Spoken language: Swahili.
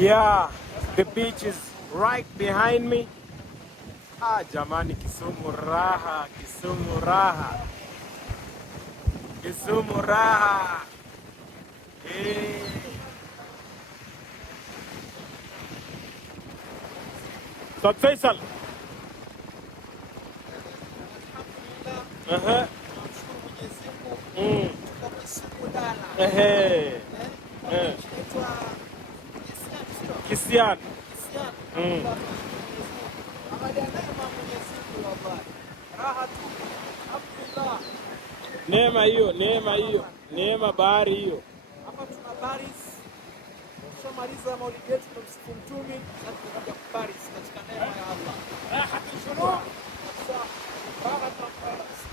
Yeah, the beach is right behind me. Jamani, Kisumu raha, Kisumu raha, Kisumu raha. So Faisal. Kisian. Neema hiyo, neema hiyo, neema bahari hiyo. Hapa tuna Paris. Tushamaliza maulidi yetu na msifu Mtume, sasa tunakuja Paris katika neema ya Allah. Raha tu. Raha tu.